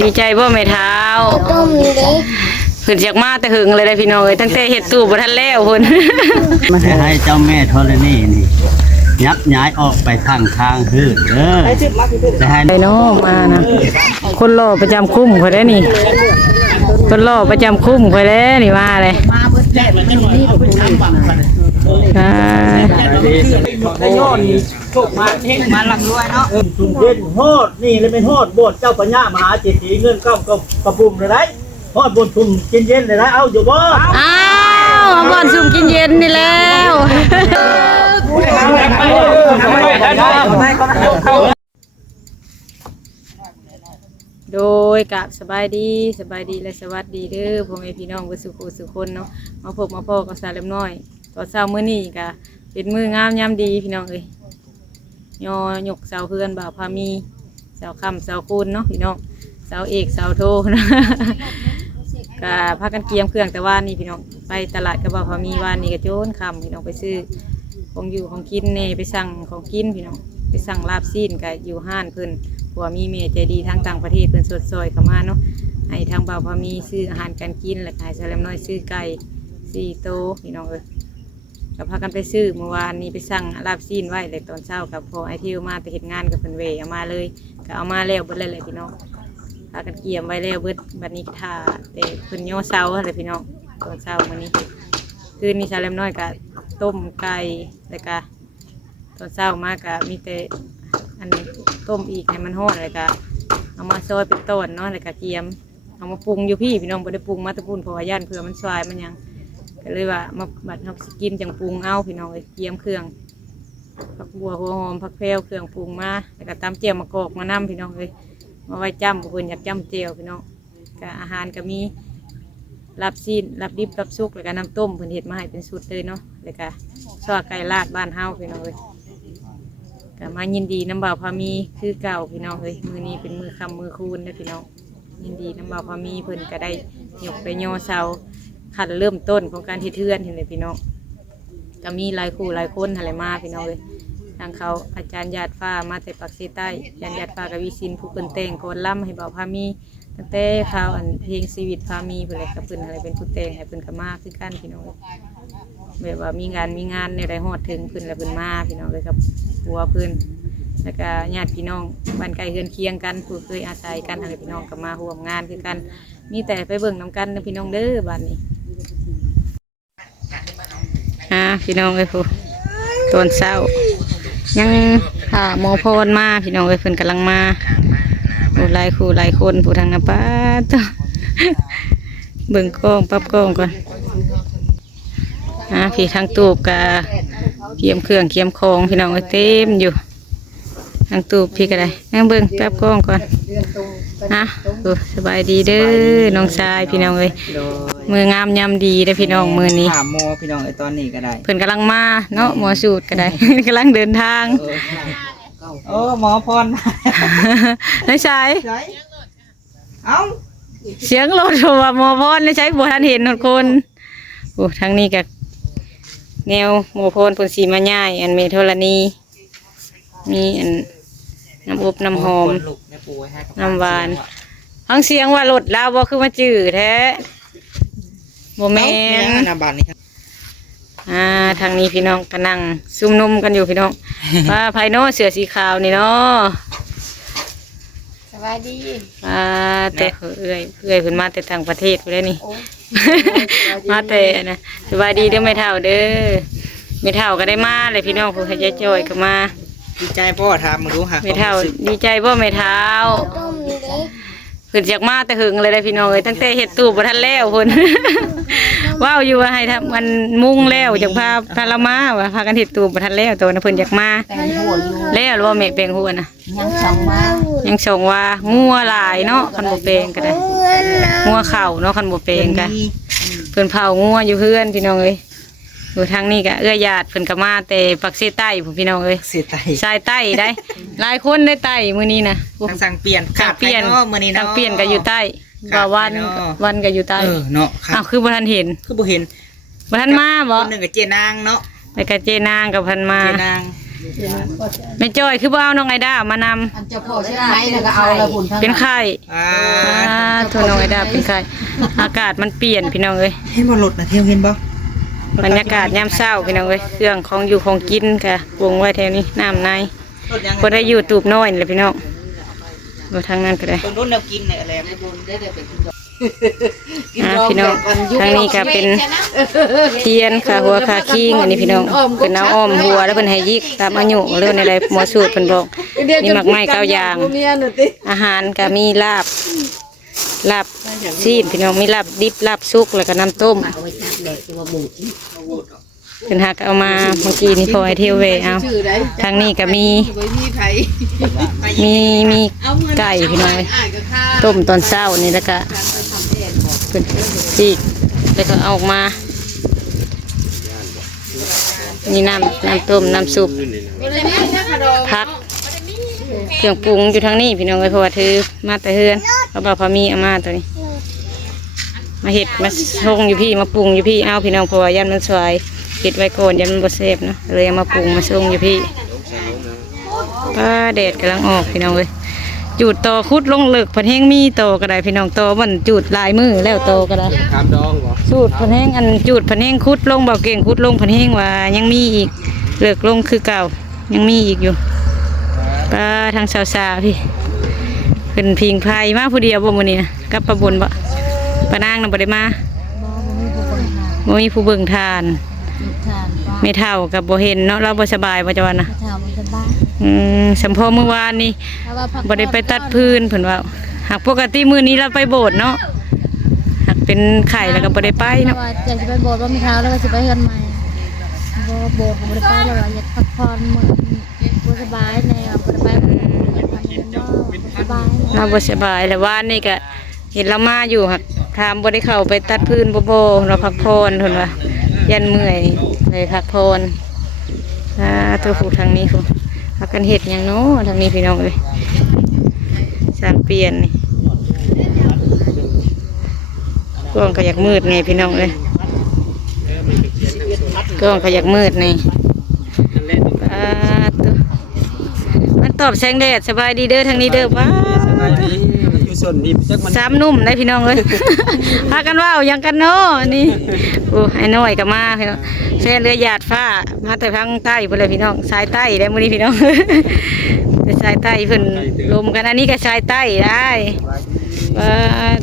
ดีใจบ่แม่เท้าเพิ่นอยากมาแต่หึงเลยได้พี่น้องเอ้ยตั้งแต่เฮ็ดตู้บ่ทันแล้วเพิ่นให้เจ้าแม่ธรณีนี่ยับย้ายออกไปทางหื้อเด้อจะให้ไปเนาะมานะคนรอประจำคุ้มข่อยได้นี่คนรอประจำคุ้มข่อยแล้วนี่มาเลยมาหลังด้วยเนาะเป็นโหดนี่เลยเป็นโหดบทเจ้าปัญญามหาเศรษฐีเงินก้ากระปุ่มเลยได้โหดบททุ่มกินเย็นเลยได้เอาอยู่บ่อ้าวบ่อนซุ่มกินเย็นนี่แล้วโดยกับสบายดีและสวัสดีเด้อพ่อแม่พี่น้องเพื่อนสุขสุขคนเนาะมาพบมาพ่อกับสาวเล็บน้อยตอนเช้ามื้อนี้ก็เป็นมื้องามยามดีพี่น้องเอ้ยยอหยกเสาเพื่อนบ่าวพามีเสาคำเสาคูณเนาะพี่น้องเสาเอกเสาโทนะก็พากันเกียมเครื่องแต่ว่านี่พี่น้องไปตลาดกับบ่าวพามีวันนี้ก็โจนคำพี่น้องไปซื้อของอยู่ของกินเน่ไปสั่งของกินพี่น้องไปสั่งลาบซีนกับอยู่ห้านเพิ่นเพราะว่ามีเมย์ใจดีทั้งต่างประเทศเพิ่นสดซอยเข้ามาเนาะให้ทางบ่าวพามีซื้ออาหารการกินและให้สาวเล็บน้อยซื้อไก่4 โตพี่น้องเอ้ยก็พากันไปซื้อเมื่อวานนี้ไปสั่งลาบซีนไว้เลยตอนเช้ากับพอไอทิวมาแต่เห็นงานกับเพิ่นเวเอามาเลยก็เอามาแล้วเบิดเลยพี่น้องพากันเกี่ยมไว้แล้วเบิดบัดนี้ท่าแต่เพิ่นย่อเช้าอะไรพี่น้องตอนเช้ามื้อนี้คืนนี้สาวเล็บน้อยก็ต้มไก่แล้วก็ตอนเช้ามาก็มีแต่อันต้มอีกให้มันร้อนแล้วก็เอามาซอยเป็นต้นเนาะแล้วก็เกี่ยมเอามาปรุงอยู่พี่น้องบ่ได้ปรุงมาแตะปุ่นเพราะว่าย่านเผื่อมันสวายมันยังก็เลยว่ามาบัดเฮาสิกินจังปรุงเอาพี่น้องเกี๊ยมเครื่องผักบัวหัวหอมผักแพรวเครื่องปรุงมาแล้วก็ตำเจียวมะกอกมานำพี่น้องเลยมาไว้จ้ำเพิ่นอยากจ้ำเจียวพี่น้องก็อาหารก็มีลาบซีนลาบดิบลาบซุกแล้วก็น้ำต้มเพิ่นเฮ็ดมาให้เป็นสูตรเลยเนาะแล้วก็ซอสไก่ลาดบ้านเฮาพี่น้องเลยก็มายินดีน้ำบ่าวพามีคือเก่าพี่น้องเลยมื้อนี้เป็นมื้อค่ำมื้อคูณนะพี่น้องยินดีน้ำบ่าวพามีเพิ่นก็ได้ยกไปย่อเสาขันเริ่มต้นของการที่เทือนเห็นเลยพี่น้องก็มีหลายคู่หลายคนอะไรมาพี่น้องเลยทางเขาอาจารย์ญาติฟ้ามาแต่ปักเซใต้อาจารย์ญาติฟ้ากับวิสินผู้เพิ่นแต่งโคนล่ำให้บ่าวพามีตั้งแต่ข่าวอันเพลงชีวิตพามีเพิ่นเลยกับเพิ่นอะไรเป็นผู้แต่งให้เพิ่นก็มาคือกันพี่น้องแบบว่ามีงานในไรฮอดถึงเพิ่นและเพิ่นมาพี่น้องเลยกับหัวเพิ่นแล้วก็ญาติพี่น้องบ้านไกลเฮือนเคียงกันผู้เคยอาศัยกันอะไรพี่น้องก็มาร่วมงานคือกันมีแต่ไปเบิ่งน้ำกันนะพี่น้องเด้อบ้านนี้พี่น้องเอ้ยผู้ตอนเช้ายังหมอพรมาพี่น้องเอ้ยเพิ่นกำลังมาหลายคู่หลายคนผู้ทางน้ำป้าตัวเบิ่งกล้องปั๊บกล้องก่อนพี่ทางตูบกับเกียมเครื่องเกียมคองพี่น้องเอ้ยเต็มอยู่ทางตูบพี่ก็ได้นั่งเบิ่งปั๊บกล้องก่อนสบายดีเด้อน้องชายพี่น้องเอ้ยมืองามยำดีได้พี่น้องมือนี้ถามโมพี่น้องไอตอนนี้ก็ได้เพิ่นกำลังมาเนาะหมอสูตรก็ได้ กำลังเดินทางโอ้หมอพรไม่ใช่เอ้าเสียงรถว่าหมอพรไม่ใช่บัวทันเห็นคนโอ้ทางนี้กับแนวหมอพรผลสีมาย่ายอันเมทรณีมีอันน้ำอบน้ำหอมน้ำหวานฟังเสียงว่ารถลาวบ่คือมาจืดแท้โมเมนต์ทางนี้พี่น้องกำลังซุ่มนุ่มกันอยู่พี่น้องว่าภายนอกเสือสีขาวนี่เนาะสวัสดีแต่เอื่อยเพิ่นมาแต่ต่างประเทศไปแล้วนี่มาแต่นะสบายดีเด้อไม่เท่าเด้อไม่เท่าก็ได้มาเลยพี่น้องผู้ให้ใจจ่อยก็มาดีใจพ่อทำมึงรู้ฮะไม่เท่าดีใจพ่อไม่เท่าเพิ่นอยากมาแต่หึงเลยได้พี่น้องตั้งแต่เฮ็ดตู้บ่ทันแล้วเพิ่นว้าวอยู่ว่าให้ทำมันมุ่งแล้วจากพาเรามาว่าพากันเฮ็ดตู้บ่ทันแล้วตัวนะเพิ่นอยากมาแล้วหรือว่าแม่แปลงหัวน่ะยังส่งว่างัวหลายเนาะคันบ่แปลงก็ได้งัวเข่าเนาะคันบ่แปลงก็เพิ่นเผางัวอยู่เพื่อนพี่น้องเอ้ยอยู่ทางนี้ก็ญาติเพิ่นก็มาแต่ปักเสใต้พี่น้องเอ้ยสายใต้ได้หลายคนได้ใต้มื้อนี้นะสั่งเปลี่ยนมื้อนี้เนาะสั่งเปลี่ยนก็อยู่ใต้ว่าวันก็อยู่ใต้เนาะคือบ่ทันเห็นคือบ่เห็นบ่ทันมาบ่คนนึงก็เจนางเนาะแล้วก็เจนางกับพันมาเจนาง แม่จ้อยคือบ่เอาน้องไอด้ามานำ อันเจ้าพ่อใช่ไหมแล้วก็เอาละบุญทั้ง เป็นไข้ อ่า โทน้องไอด้าเป็นไข้อากาศมันเปลี่ยนพี่น้องเอ้ย ให้มาหลดนะเที่ยวเห็นบ่ บรรยากาศยามเช้าพี่น้องเอ้ยเครื่องของอยู่ของกินค่ะวงไว้แถวนี้น้ำใน รถยัง บ่ได้อยู่ตูบน้อยนี่แหละพี่น้องบ่ทางนั้นก็ได้ ตรงนู้นแนวกินเนี่ยอะไร พี่น้องทางนี้ก็เป็นเทียนค่ะหัวคาคิงอันนี้พี่น้องเป็นเอาอ้อมหัวแล้วเพิ่นให้ยิกตามอายุเรื่องในใดหมอสูตรเพิ่นบอกมีหมักไม้เก้าอย่างอาหารก็มีลาบซีนพี่น้องมีลาบดิบลาบสุกแล้วก็น้ำต้มเพิ่นหักเอามาเมื่อกี้นี่พอให้เที่ยวเวเอาทางนี้ก็มีไก่พี่น้องต้มตอนเช้านี่แล้วก็เป็นซีกแล้วก็เอาออกมานี่น้ำต้มน้ำซุปพักเครื่องปรุงอยู่ทางนี้พี่น้องเลยเพราะว่าถือมาแต่เฮือนเขาบอกพามีเอามาตัวนี้มาเห็ดมาชงอยู่พี่มาปรุงอยู่พี่เอาพี่น้องเพราะว่ายันมันสวยเห็ดไว้ก่อนยันมันบดเสพเนาะเลยเอามาปรุงมาชงอยู่พี่ป้าแดดกำลังออกพี่น้องเลยจูดต่อคุดลงเลิกพันแห้งมีโตก็ได้พี่น้องโตมันจูดลายมือแล้วโตก็ได้จูดพันแห้งอันจูดพันแห้งคุดลงเบาเก่งคุดลงพันแห้งว่ายังมีอีกเลิกลงคือเก่ายังมีอีกอยู่ป้าทางสาวๆพี่เป็นพิงไพ่มาผู้เดียวบ่มื้อนี้นะกับประบุญบ่ปานางน่ะบ่ได้มาบ่มีผู้เบิ่งทานไม่เท่ากับบ่เห็นเนาะเราบ่สบายบ่จังว่านะสัมพอเมื่อวานนี่บ่ได้ไปตัดพื้นเพิ่นว่าหากปกติมื้อนี้เราไปโบสถ์เนาะหากเป็นไข้แล้วก็บ่ได้ไปเนาะ อยากจะไปโบสถ์ว่ามีเท้าแล้วก็จะไปเฮือนใหม่โบสถ์ผมไม่ได้ไปแล้วอยากพักผ่อนเหมือนบ่สบายในบ่ได้ไปสบาย เราบ่สบายแล้ววานนี่ก็เห็นเรามาอยู่หักถามบ่ได้เข้าไปตัดพื้นบ่เราพักผ่อนเพิ่นว่ายันเมื่อยเลยพักผ่อนตัวผู้ทางนี้ผู้พักกันเฮ็ดหยังเนาะทางนี้พี่น้องเอ้ยสร้างเปลี่ยนนี่กล้องก็อยากมืดไงพี่น้องเอ้ยกล้องก็อยากมืดนี่ตัวมันตอบแสงแดดสบายดีเด้อทางนี้เด้อป้าสามนุ่มได้พี่น้องเลย พากันว่ายังกันเนาะนี่โอ้ไอ้น้อยก็มาพี่น้องแฟนเรือหยาดฟ้ามาแต่ทางใต้ไปเลยพี่น้องสายใต้ได้มื้อนี้พี่น้อง แต่สายใต้เพิ่นลมกันอันนี้ก็สายใต้ได้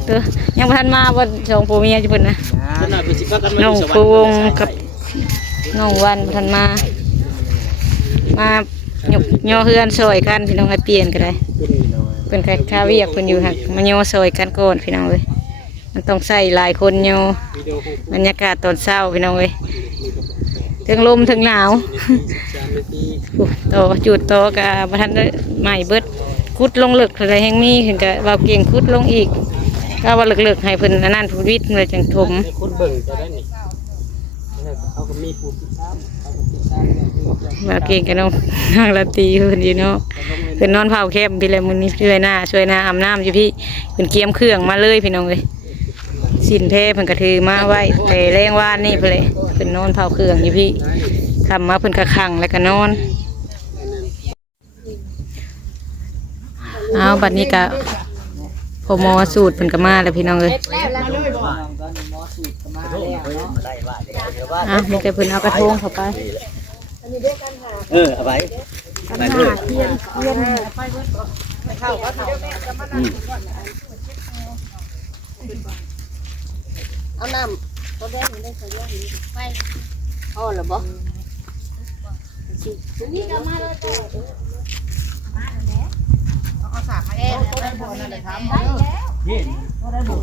ตัวยังบ่ทันมาบ่สองผัวเมียจุเพิ่นนะน้องปูวงกับน้องวันบ่ทันมาย่อเฮือนซอยกันพี่น้องให้เปลี่ยนก็ได้เป็นแค่ข้าเวียกเป็นอยู่หักมาย่อซอยกันก่อนพี่น้องเลยมันต้องใส่หลายคนย่อบรรยากาศตอนเช้าพี่น้องเลยถึงลมถึงหนาวต่อจุดต่อกับประทันใหม่เบิดคุดลงเลิกอะไรแห่งนี้เห็นกับว่าเก่งคุดลงอีกก็ว่าเลิกให้เพิ่นนั่นผู้วิทย์เลยจังถมว่าเก่งกันเนาะนางละตีเพิ่นอยู่เนาะเพิ่นนอนเผาแคบพี่เลยมื้อนี้ช่วยหน้าอาบน้ำอยู่พี่เพิ่นเกียมเครื่องมาเลยพี่น้องเอ้ยสินเพเพิ่นก็ถือมาไว้แต่แรงวานนี่เพิ่นเลยเพิ่นนอนเผาเครื่องอยู่พี่ทำมาเพิ่นก็ขังแล้วก็นอนเอาบัดนี้ก็พอหมอสูตรเพิ่นก็มาแล้วพี่น้องเอ้ยมีแต่เพิ่นเอากระทงเข้าไปเอาไปไปเพื่อนเอาน้ำตัวแดงได้ใส่เยอะไปอ๋อเหรอบ่นี่ก็มาเลยจ้ะเอาสากมาแล้วได้บ่นั่นได้ถามได้แล้วเฮ็ดได้บ่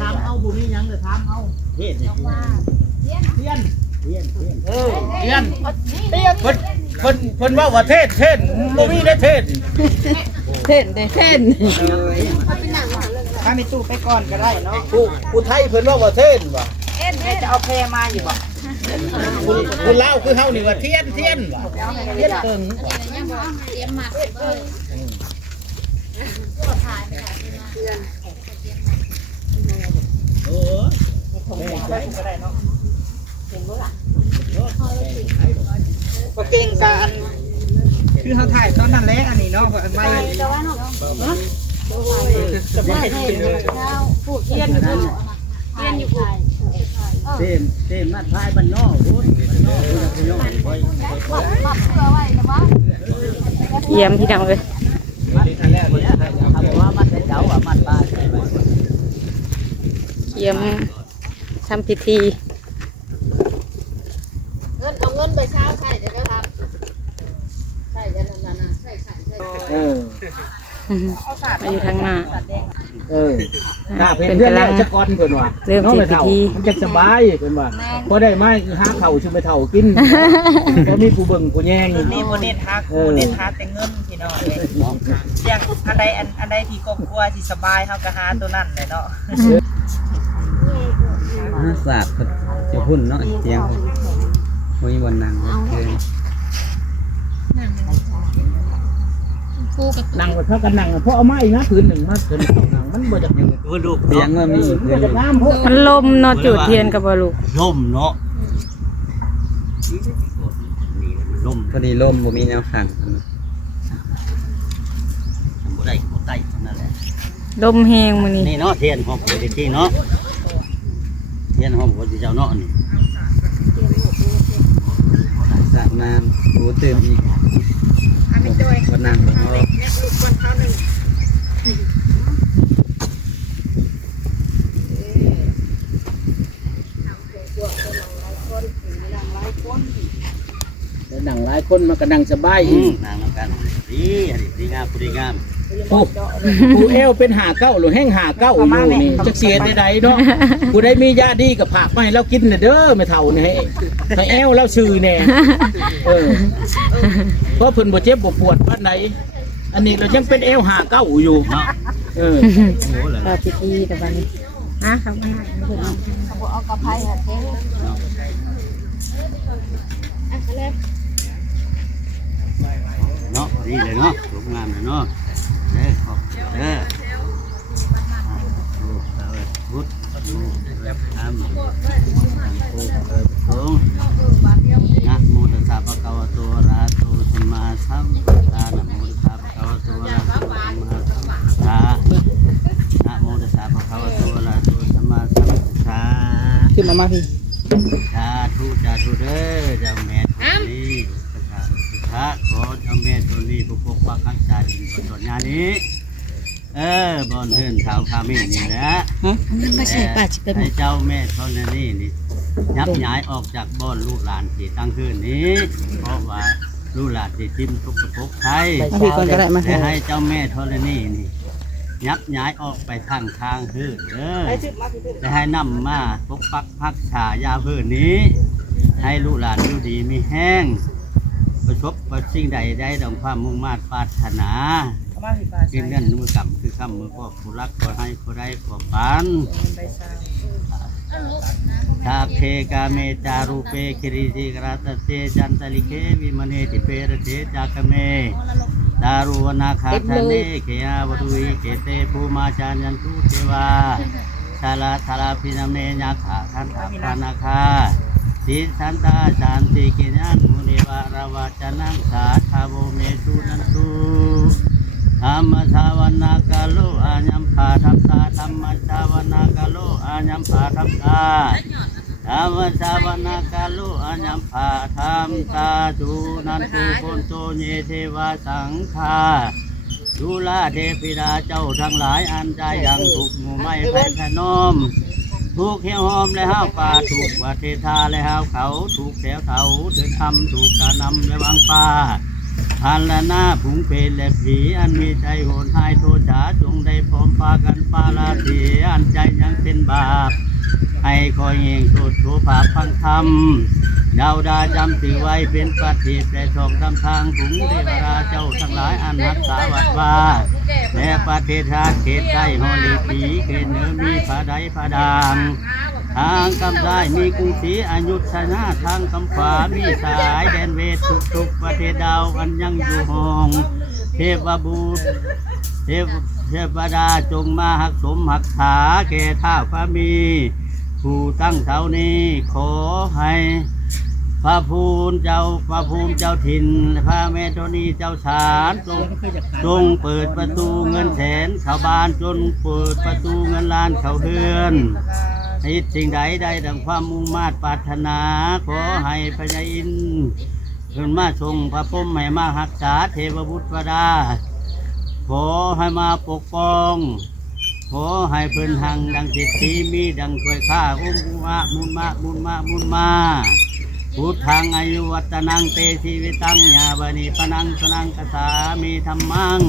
ถามเอาบ่มีหยังเลยถามเอาเฮ็ดว่าเทียนเพิ่นว่าเทศบ่มีได้เทศ ถ้ามีตู้ไปก่อนก็ได้เนาะ ผู้ไทยเพิ่นว่าเทศว่ะ จะเอาแพรมาอยู่บ่ ผู้ลาวคือเฮานี่ว่าเทียนว่ะเทียนเกิงก็เก่งกัน คือเขาถ่ายตอนนั้นแหละอันนี้เนาะไม่ พูดเรียนอยู่เรียนอยู่ เต็มมาทายบ้านนอกพุ่นบ้านนอกพี่น้องคอย เยี่ยมพี่น้องเลย มัดแล้วเนี่ยทำว่ามัดเจ้าอ่ะมัดบ้านใช่ไหม เยี่ยมทำพิธี เอาเงินไปเช้าใช่เดี๋ยวครับใช่จะนั่นน่ะใช่ มาอยู่ทางหน้า ถ้าเพิ่นเรื่องแล้วจะก่อนเพิ่นว่า เริ่ม เฮา จิ ไป ตพิ เฒ่า ธี มันจะสบายเพิ่นว่าบ่ได้มาหาข้าวชุมไปเฒ่ากินบ่มีผู้เบิ่งผู้แยง นี่โมเดลฮักโมเดลฮักแต่เงินพี่น้องเลยอย่างอันใดที่ครอบครัวที่สบายเขาก็หาตัวนั้นเลยเนาะ สาบจะพุ่นเนาะเตียงคุยบนนั่ง นั่งก็เท่ากันนั่งเพราะเอาไม้นะผืนหนึ่งมาผืนนั่งมันบ่จัก ลูกเตียงว่ามี บ่จักน้ำเพราะ มันลมเนาะจุดเทียนกับบ่ลูก ล่มเนาะล่มพอดีล่มบ่มีแนวขังบ่ได้บ่ใต้นั่นแหละ ลมแหงมื้อนี้ นี่เนาะเทียนของปกติเนาะเทียนของปกติเจ้าเนาะนี่สาดน้ำกูเติมอีกคนนั่งนั่งหลายคนมันก็นั่งสบายอีก นั่งกันดีงามดีงาม ผู้เอวเป็นหาเก้าหรือแห้งหาเก้าอยู่นี่จักเสียใดๆเนาะผู้ใดมีญาติดีกับผักมาให้เรากินน่ะเด้อไม่เท่านี่ให้เอวเราชื่อแน่เพราะเพิ่นบ่เจ็บบ่ปวดปานใดอันนี้เรายังเป็นเอวหาเก้าอยู่เนาะก็พิธีแต่บัดนี้ครับ เอากระไพหัดเจ๊ เนาะดีเลยเนาะสวยงามเลยเนาะเด้อขอบเด้อพุทธธรรมโอ้นะโมตัสสะภะคะวะโตอะระหะโตสัมมาสัมพุทธัสสะนะโมตัสสะภะคะวะโตอะระหะโตสัมมาสัมพุทธัสสะนะโมตัสสะภะคะวะโตอะระหะโตสัมมาสัมพุทธัสสะ ขึ้นมาพี่ สาธุเด้อเจ้าแม่ตัวนี้พระขอเจ้าแม่ตัวนี้ปกปกปักรักษาดินบนต้นงานนี้บอนเฮือนเท้าพามีนี่แหละให้เจ้าแม่เท่านั้นนี่ยับย้ายออกจากบ่อนลูกหลานที่ตั้งคืนนี้เพราะว่าลูกหลานที่ทิมทุกปกไทยแต่ให้เจ้าแม่เท่านั้นนี่ยับย้ายออกไปทางฮืนและให้นำมาปกปักพักษายาพื้นนี้ให้ลูกหลานอยู่ดีมีแห้งประสบกับสิ่งใดได้ดังความมุ่งมา่ปรารถนาเงินมือกำคือคำมือพ่อผู้รักผู้ให้ผู้ได้ผู้ปันทาเพกาเมจารุเปคิริสิกราตเตจันตลิเควิมเนติเปรเตจากเมดารุวนาคาทะเนเขียวดุยเกเตภูมาจายันตุเทวาชาลาพินาเมญาขาทันตาปานาคาสิสันตาจันติกิญญามุนิวาราวาจนังสาธาโวเมตุนันตุธรรมสาวนาคาโลอาญัมปาทัพตาธรรมสาวนาคาโลอาญัมปาทัพตาธรรมสาวนาคาโลอาญัมปาทัมตาดูนันตุโกนโตเยเทวาสังฆาดูลาเทพิดาเจ้าทั้งหลายอันใจยังถูกหมู่ไม่แผ่นพนมถูกเหี้ยวหอมและห้าวป่าถูกวัดเทธาและห้าวเขาถูกแถวเถาเดินทำถูกกระนำและวางป่าพันละหน้าผุงเป็นและผีอันมีใจโหดหายโทษาจงได้พร้อมปากันปาลาเสียอันใจยังเป็นบาปให้คอยเองโทษโฉภาพพังธรรมดาวดาจำถือไว้เป็นปฏิแปรทองตำทางผุงเทวราเจ้าทั้งหลายอันรักษาวัดวาและประเทศชาติเขตใต้หอลีผีเขตเหนือมีผาใดผาดางทางกำได้มีกรุงศรีอยุธยาทางกำฝามีสายแดนเวททุกประเทศดาวอันยังอยู่ห้องเทพบุตรเทพดาจงมาหักสมหักษาแก่ท้าวพระมีผู้ตั้งเท่านี้ขอให้ พระภูมิเจ้าถิ่นพระแม่ธรณีเจ้าศาลจงเปิดประตูเงินแสนเข้าบ้านจนเปิดประตูเงินล้านเข้าเฮือนให้สิ่งใดได้ดังความมุ่งมา่ปรารถนาขอให้พญาอินทร์เพิ่นมาทรงพระพรหมให้มารักษาเทวบุตรดาขอให้มาปกป้องขอให้เพิ่นหังดังเศรษฐีมีดังถ้วยข้ามุนมาพุทธังอายุวัตนังเตชีวิตังญาบณีปนังสนังกสามีธรรมัง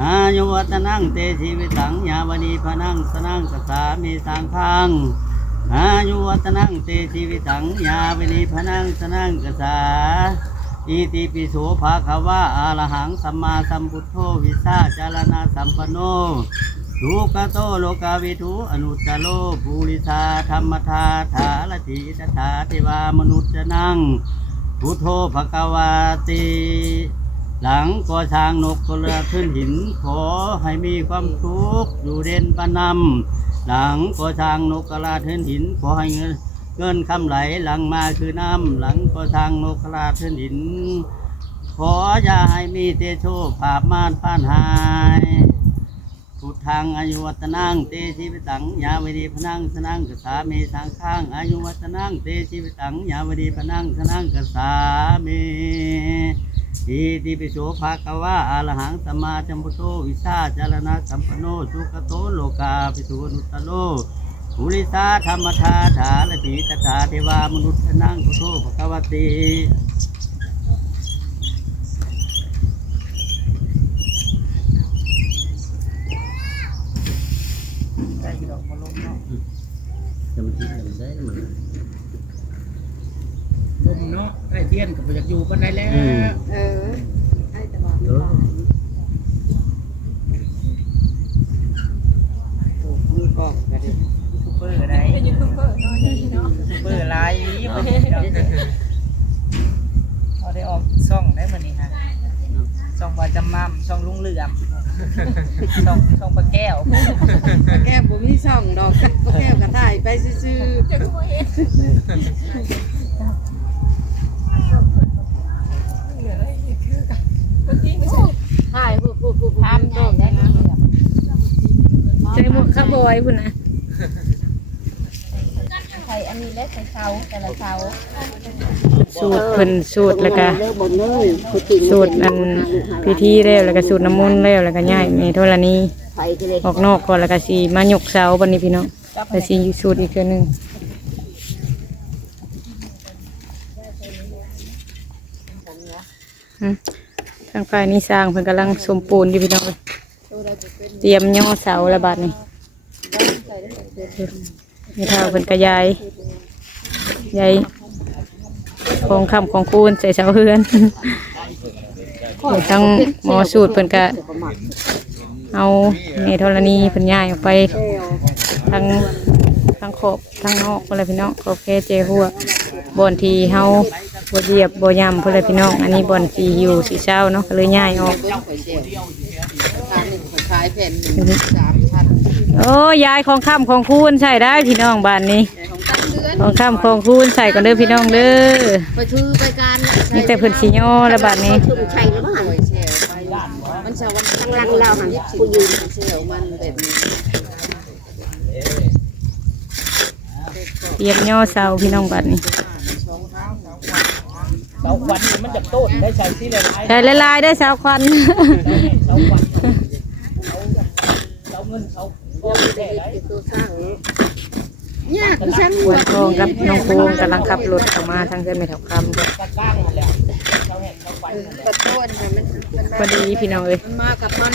อายุวัตนังเตชีวิตังญาบณีปนังสนังกสามีสังฆังอายุวัตนังเตชีวิตังญาบณีปนังสนังกสาอิติปิโสภะคะวะอะระหังสัมมาสัมพุทโธวิชาจารณะสัมปันโนสุขโตโลกาวิทูอนุตตโลภูริสาธรรมธาถาลติตถาเทวามนุษย์นังพุทโธภควาติหลังก่อช้างนกกระขึ้นหินขอให้มีความสุขอยู่เด่นปานำหลังก่อช้างนกกระขึ้นหินขอให้เงินคำไหลหลังมาคือน้ำหลังก่อช้างนกกระขึ้นหินขออย่าให้มีเตโชภาพมารผ่านหายพุทธังอายุวัตนังเตชีวิตังญาวิดีพนังสนังกสามีสังฆังอายุวัตนังเตชีวิตังญาวิดีพนังสนังกสามีอิติปิโสภะคะวะอะระหังสัมมาสัมพุทโธวิชาจารณะสัมปันโนสุขโตโลกาภิสุนุตตโลภูริสาธรรมธาถาลติตถาเทวามนุษย์นังพุทโธภควติได้ดอกมาลงเนาะ จะมาที่ไหนได้มัน ผมเนาะได้เทียนก็บ่อยากอยู่ปานใดแล้ว ยูทูบเบอร์ได้ยูทูบเบอร์ไลฟ์มาเอาได้ออกช่องได้มื้อนี้ฮะช่องว่าจำมั่มช่องลุงเหลื่อมช่องปลาแก้ว แก้วบ่มีช่องดอกแก้วก็ถ่ายไปซื่อถ่ายผู้ทำใหญ่ได้นะ ใส่หมวกคาร์บอยพุ่นนะ ใส่อันนี้เล็กใส่เสาแต่ละเสา สูตรเพิ่นสูตรแล้วก็สูตรอันพิธีแล้วแล้วก็สูตรน้ำมนต์แล้วแล้วก็ย้ายในโทรณีออกนอกก่อนแล้วก็สิมายกเสาบัดนี้พี่น้องแล้วสิอยู่สูตรอีกเทื่อนึงทางฝ่ายนี้สร้างเพิ่นกำลังสมปูนอยู่พี่น้องเอ้ยเตรียมย่อเสาแล้วบัดนี้นี่เท่าเพิ่นก็ย้ายของคำของคูณใส่เสาเฮือนทั้งหมอสูตรเพิ่นก็เอาเนธรณีเพิ่นย้ายออกไปทั้งขอบทั้งนอกเพิ่นเลยพี่น้องขอบแค่เจหัวบ่อนที่เฮาบ่เหยียบบ่ย่ำเพิ่นเลยพี่น้องอันนี้บ่อนที่อยู่สีเช้าเนาะก็เลยย้ายออก ขายแผ่น3,000 โอ้ยายของคำของคูณใส่ได้พี่น้องบ้านนี้ของคำของคูณใส่ก่อนเด้อพี่น้องเด้อ ไปถือไปการ นี่แต่เพิ่นสิย่อแล้วบัดนี้ ใช่แล้วมั้งมันสวันข้างหลังเราหันผู้ยืนเสี่ยวมันแบบนี้ เตรียมย่อเสาพี่น้องบัดนี้ เสาขวัญนี่มันจะโตดได้ใส่ที่หลาย ใส่ลายๆได้อเสาควัน ๆเสาขวัญเสาเงินเสาทองได้หลาย ตัวสร้างยากฉัน วันทองกับน้องโคงกำลังขับรถเข้ามาทางเส้นไม่เท่าคำ กลางๆนั่นแหละเสาแห่งเสาขวัญนั่นแหละ ประตูมัน พอดีพี่น้องเอ้ย มันมากับมัน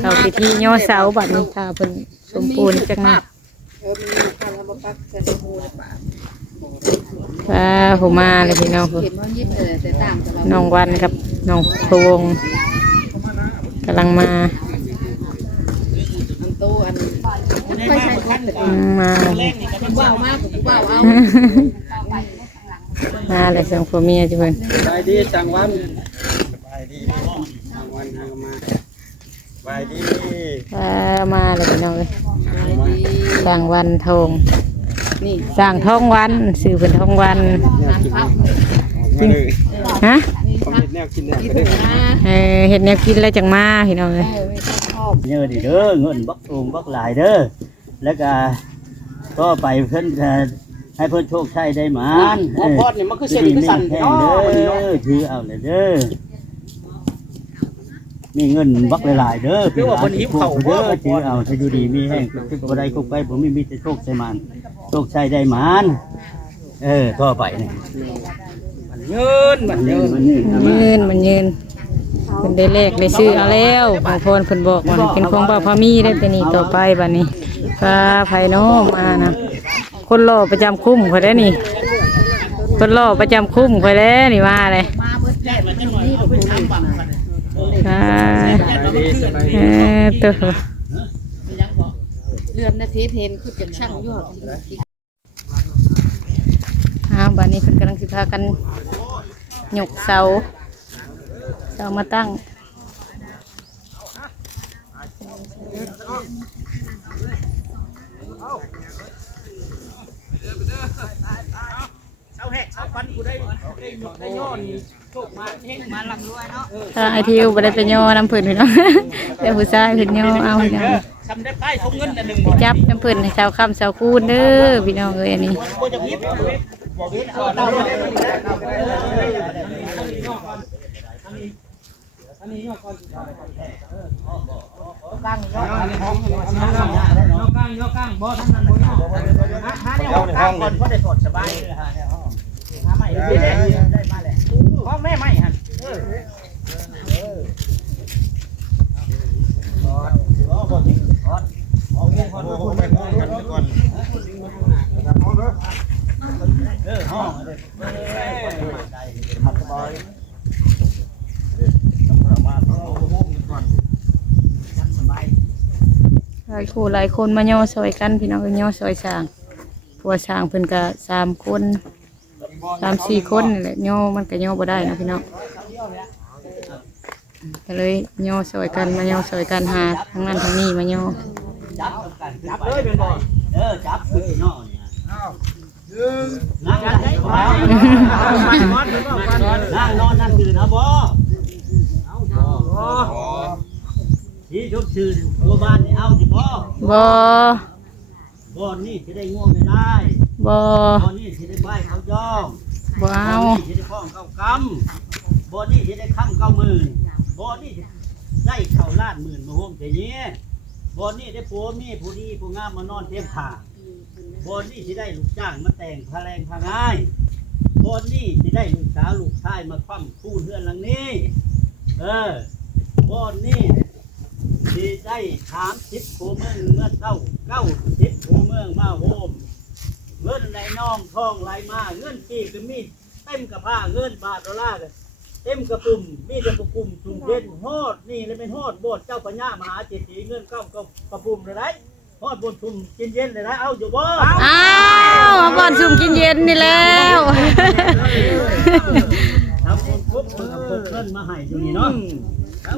เข้าพิธีย่อเสาบัดนี้ถ้าเพิ่นสมบูรณ์จักหน่อย มันมีการระบบปักเสร็จหูในปาก ว้าผมมาเลยพี่น้อง เห็นว่ายิบเลยแต่ตามแต่เรา น้องวันกับน้องพะวงกำลังมา อันโตอันไม่ใช่คัน มา ว้าวมากว้าวเอา มาเลยสองผัวเมียจ้ะเพิ่น ไปดีจังวันไปดีจังวันทางมาไปดี มาเลยพี่น้องเลยกลางวันทอง นี่ สร้างท้องวันสื่อเป็นท้องวัน งานพัก ฮะ ที่ถึงนะ เห็ดแนวกินแล้วจังมาพี่น้องเลย เยอะดิเด้อเงินบักตูมบักหลายเด้อแล้วก็ไปเพิ่นก็ให้เพิ่นโชคชัยได้หมาน หมอพอดนี่มันคือเส้นคือสั่น แห้ง เนาะ เด้อถือเอาเลยเด้อมีเงินบักหลายๆเด้อเด้อถือเอาถ้าอยู่ดีมีแห้งบ่ได้กุกไปผมมีแต่โชคชัยมันโชคชัยได้หมานต่อไปนี่ มันยืน มันนี่ มันยืนเพิ่นได้เลขได้ซื้อเอาแล้วบางคนเพิ่นบอกว่าเป็นของบ่าวพามีได้แต่นี่ต่อไปบัดนี้พาไผโนมานะคนรอประจำคุ้มเขาได้นี่คนรอประจำคุ้มเขาแล้วนี่มาเลยตัว เรือนนาทีเห็นคือจะช่างยอด บัดนี้เพิ่นกำลังสิพากันยกเสามาตั้งถ้าไอทิวบ่ได้ไปย่อน้ำเพิ่นพี่น้องแต่ผู้ชายเพิ่นย่อเอาพี่น้อง ทำได้ป้ายทงเงินอันหนึ่ง จับน้ำเพิ่นให้ชาวค่ำชาวคูนเด้อพี่น้องเอ้ยอันนี้ บ่จะพิษบอกพิษห้องก่อนเพราะได้สดสบายเลยฮะห้าใหม่ได้มาเลยห้องแม่ใหม่ฮะหลายคู่หลายคนมาย่อซอยกันพี่น้องย่อซอยสร้างผัวสร้างเพิ่นก็3 คน 3-4 คนนี่แหละย่อมันก็ย่อบ่ได้นะพี่น้องก็เลยย่อซอยกันมาย่อซอยกันหาทั้งนั้นทั้งนี้มาย่อ จับเลยเป็นบ่จับคือเนาะเนี่ยนั่งได้บ่นั่งนอนนั่งตื่นนะบ่ที่ชมชื่นตัวบ้านนี่เอาสิบ่ บ่ บ่นี่สิได้ง่วงได้ บ่ บ่นี่สิได้ใบเขาย่อง บ่เอา บ่นี่สิได้ฟ้องเข้ากำบ่นี่สิได้ค้ำ90,000บ่นี่ได้เข้าล้านหมื่นมาโฮมแต่นี้บ่นี่ได้ผัวมีผู้ดีผู้งามมานอนเต็มขาบ่นี่สิได้ลูกจ้างมาแต่งพาแรงพาง่ายบ่นี่สิได้ลูกสาวลูกชายมาคว่ำคูนเฮือนหลังนี้บ่นี่สิได้30ผู้เมืองเงินเท่า90ผู้เมืองมาโฮมเงินไหลน้องทองไหลมาเงินปีก็มีเต็มกระพ้าเงินบาทดอลลาร์เต็มกระปุ่มมีแต่กระปุ่มสุ่มเย็นฮอดนี่เลยเป็นฮอดโบสถ์เจ้าปัญญามหาเจดีย์เงินเก้ากระปุ่มเลยได้ฮอดบนสุ่มกินเย็นเลยได้เอาอยู่บ่ อ้าวมาบ่อนซุ่มกินเย็นนี่แล้ว ทำคนพบเงินมาให้อยู่นี่เนาะ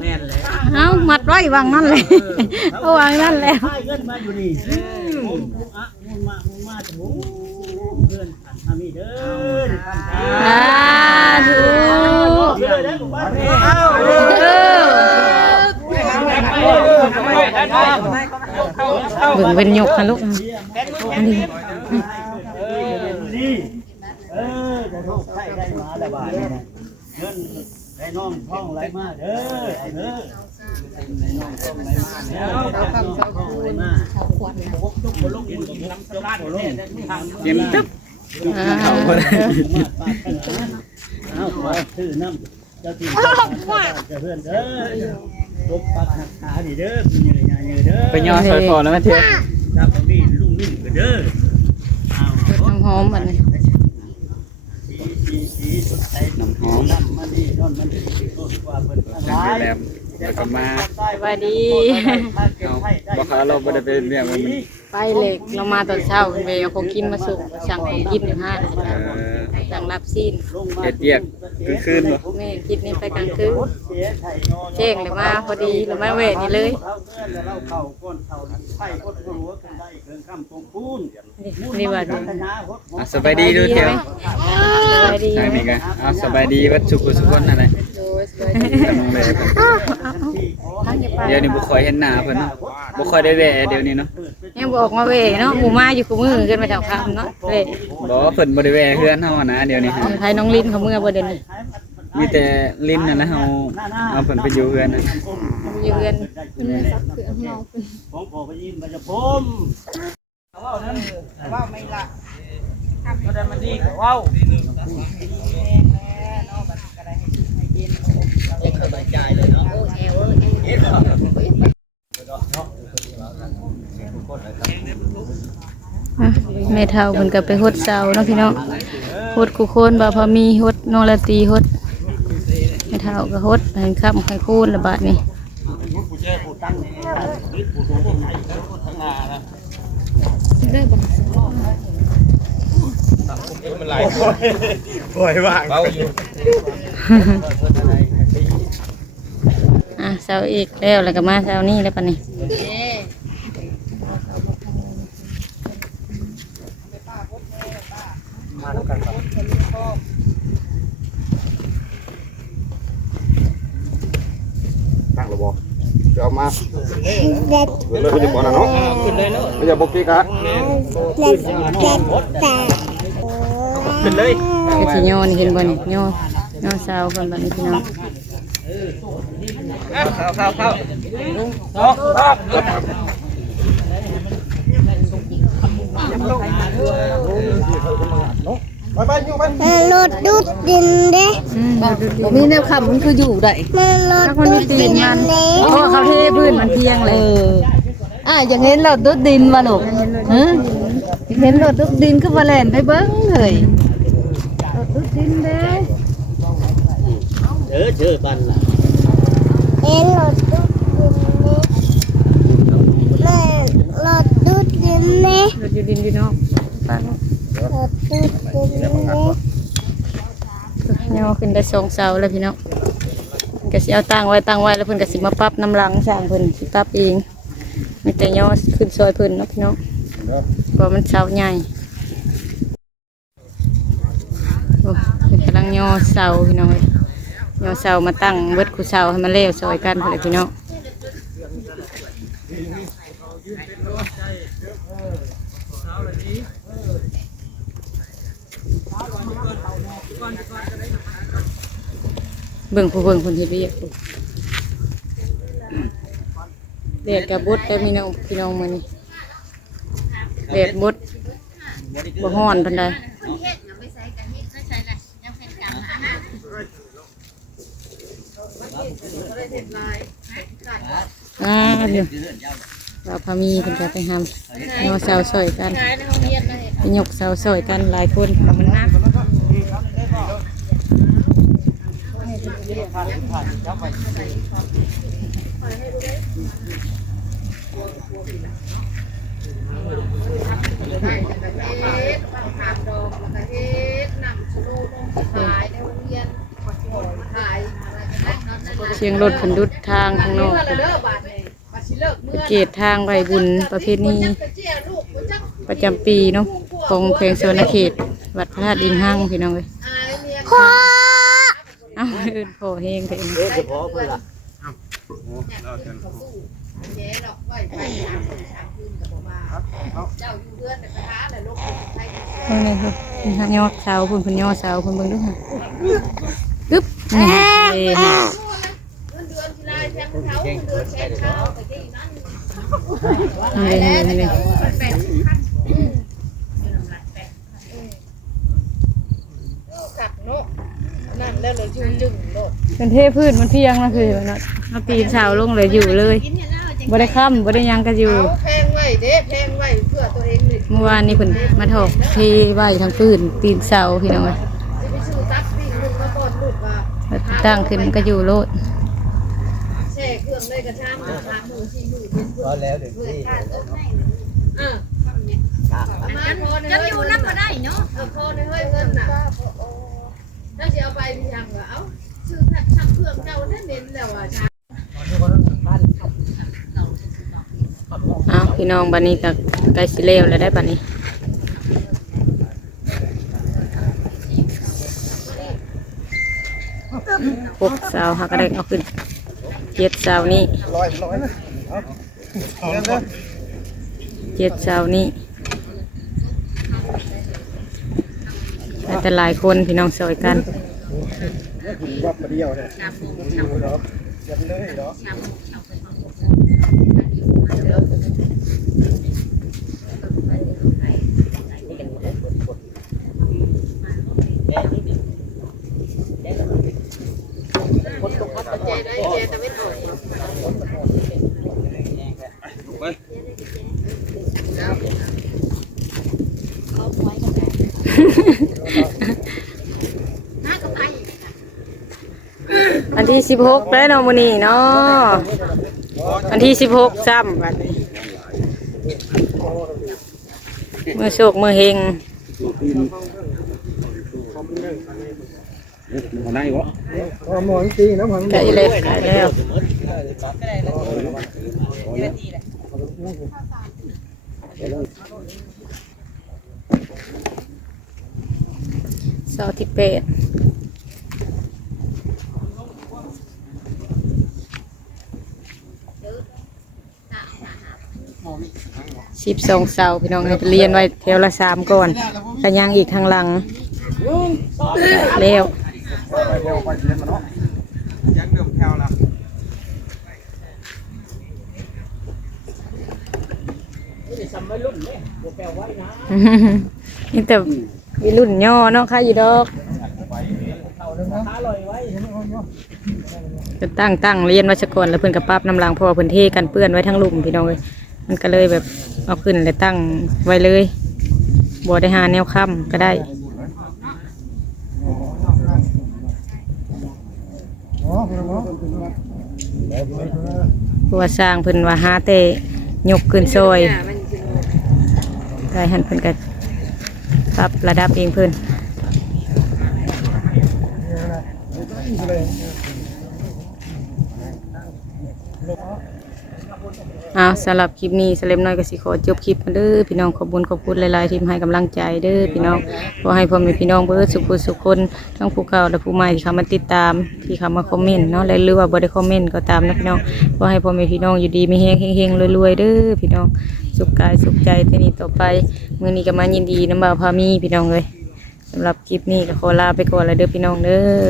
แม่นเลย เอามัดไว้วางนั่นเลยเอาวางนั่นแล้ว ให้เงินมาอยู่นี่มุนมาจะมุนเพื่อนขันทำนี่เด้อ ถูก เด้อได้ผมว่า เบิ่งเป็นหยกนะลูกอันนี้ นี่จะโชคใช้ได้มาได้บาทเงินได้น้องท่องไหลมาเด้อไอ้เด้อได้น้องท่องไหลมาเด้อได้น้องท่องไหลมา ชาวขวัญ เต็มตึ๊บ เอาขอซื้อน้ำเจ้าที่จะเพื่อนเด้อตบปักหักขาดิเด้อคุณเหนื่อยเหนื่อยเด้อ ไปย่อซอยพอแล้วแม่เทีย ถ้าผมมีลุงก็เด้อเอา น้ำหอมอันนี้ สีน้ำหอมน้ำมันนี่นอนมันนี่ต้นกว่าเพิ่นอะไร แล้วก็มา สวัสดี บอกเขาเราไม่ได้ไปเรียกมัน ไปเหล็กเรามาตอนเช้าคุณเวย์เอาของกินมาส่งสั่งของกินอยู่ห้า ต่างรับซีน เฮ็ดเวียกคือคืนบ่ แม่คิดนี่ไปกลางคืนแจ้งเลยมาพอดีเลยมาเวทนี่เลย เราเข้าก้นเข้าไผ่ก้นหัวกันได้เกินคำตรงพูน นี่ว่าดู อ่ะสบายดีดูเที่ยว สบายดี ทางนี้กันเอาสบายดีวัดสุขสุขคนอะไรเดี๋ยวนี้บ่ค่อยเห็นหน้าเพิ่นเนาะบ่ค่อยได้แวะเดี๋ยวนี้เนาะ ยังบอกมาเวเนาะหมู่มาอยู่คู่มือขึ้นมาแถวคำเนาะเว บ่เพิ่นบ่ได้แวะเฮือนเฮานะเดี๋ยวนี้ ไทยน้องลิ้นเขาเมื่อบ่เดินนี่ มีแต่ลิ้นนั่นแหละเฮาเอาเพิ่นไปอยู่เฮือนน่ะ อยู่เงิน ของพ่อไปยินมันจะพม ว่านั้นว่าไม่ละก็ได้มันดีก็ว้าวเนาะบัดก็ได้ให้เย็นเด็กสบายใจเลยเนาะโอ้แอวเย็น แม่เฒ่าเพิ่นก็ไปฮดเสาเนาะพี่น้องฮดคู่คนบ่พอมีฮดนองละตีฮดแม่เฒ่าก็ฮดให้ค่ำให้คูณละบาดนี้ ปล่อยว่างเบาอยู่ เสาอีกแล้วก็มาเสานี้แล้วปะนี่ ตั้งระบบเดี๋ยวมาขึ้นเลยขึ้นก่อนนะเนาะขึ้นเลยเนาะไม่อย่าบกตีกันขึ้นเลย ก็สิย่อนี่เห็นบ่นี่ย่อเสากันบัดนี้พี่น้อง รถดูดดินเด้มีแนวขับมันคืออยู่ได้รถดูดดินมัน เพราะว่าเขาเทพื้นมันเพียงเลย อย่างเห็นรถดูดดินมาลูกฮะเห็นรถดูดดินคือว่าแล่นไปเบิ่งเลยรถดูดดินเด้ เจอบันล่ะ เอ็นรถดูดดินรถดูดดินเด้ รถอยู่ดินพี่น้องฟัง รถดูดดินเด้ ย่อขึ้นได้2เสาแล้วพี่น้องก็สิเอาตั้งไว้แล้วเพิ่นก็สิมาปรับน้ำหลังสร้างเพิ่นสิปรับเองมีแต่ย่อขึ้นซอยเพิ่นเนาะพี่น้องเพราะมันเสาใหญ่โอ้เพิ่นกำลังย่อเสาพี่น้องเอ้ยย่อเสามาตั้งเบิดคู่เสาให้มันแล้วซอยกันเพิ่นเลยพี่น้องเบิ่งผู้เบิ่งคนเฮ็ดเวียกแดดกับบดแต่พี่น้องมื้อนี้แดดบดบ่ฮ้อนปานใดเดี๋ยวเราพามีเพิ่นก็ไปหำย่อเสาซอยกันไปยกเสาซอยกันหลายคนมันหนัก เชียงรถผนดุดทางข้างนอกเป็นเกตทางใบบุญประเภทนี้ประจำปีเนาะของแขวงโซนเขตวัดพระธาตุดินห้างพี่น้องเลยเอาโผล่เฮงเถอะ เฉพาะเพิ่นล่ะ นี่คือยอดเสาพุ่นพุ่นยอดเสาพุ่นเบิ่งดูค่ะกึ๊บนี่นี่นี่เป็นเทพื้นมันเพียงนะคือเนาะเอาปีนเสาลงเลยอยู่เลยบ่ได้ค้ำบ่ได้ยังก็อยู่ แพงไว้เด้แพงไว้เพื่อตัวเองนี่ เมื่อวานนี้เพิ่นมาถอกเทไว้ทั้งพื้นตีนเสาพี่น้องเอ้ย ไปซื้อตักปิ้งลูกมาก่อนลูกว่า ตั้งขึ้นมันก็อยู่โลด แช่เครื่องได้กระชามหาหมูที่อยู่เป็นเพื่อนแล้วเดี๋ยวนี้ประมาณพอจะอยู่น้ำก็ได้เนาะพอในเฮ้ยเงินน่ะ พี่น้องบัดนี้ก็ใกล้สิแล้วได้บัดนี้6 เสาหาก็ได้เอาขึ้น7 เสานี้7 เสานี้แต่หลายคนพี่น้องซอยกันวันที่16แล้วเนาะมื้อนี้เนาะวันที่16ซ้ำบัดนี้มื้อโชคมื้อเฮงไก่เล็กไก่แล้วเสาร์ที่8 12 เสาพี่น้องให้ไปเรียนไว้แถวละ3ก่อนกันยังอีกทางหลังแล้ว ยังเดิมแถวละ นี่แต่มีรุ่นย่อเนาะค่ะอยู่ดอกจะตั้งเรียนไว้ซะก่อนแล้วเพิ่นก็ปรับน้ำลังเพราะว่าเพิ่นเทกันเปื้อนไว้ทั้งหลุมพี่น้องเลยมันก็เลยแบบเอาขึ้นแล้วตั้งไว้เลยบ่ได้หาแนวค้ำก็ได้เพราะว่าสร้างเพิ่นว่าหาแต่ยกขึ้นซอยได้หันเพิ่นก็ปรับระดับเองเพิ่นสำหรับคลิปนี้สเลมน้อยก็สิขอจบคลิปกันเด้อพี่น้องขอบคุณหลายๆที่ให้กำลังใจเด้อพี่น้องขอให้พ่อแม่พี่น้องเบิดสุขคนทั้งผู้เก่าและผู้ใหม่ที่เข้ามาติดตามที่เข้ามาคอมเมนต์เนาะและหรือว่าบ่ได้คอมเมนต์ก็ตามนะพี่น้องขอให้พ่อแม่พี่น้องอยู่ดีมีเฮงๆรวยๆเด้อพี่น้องสุขกายสุขใจที่นี่ต่อไปมื้อนี้ก็มายินดีนำบ่าวพามีพี่น้องเอ้ยสำหรับคลิปนี้ก็ขอลาไปก่อนแล้วเด้อพี่น้องเด้อ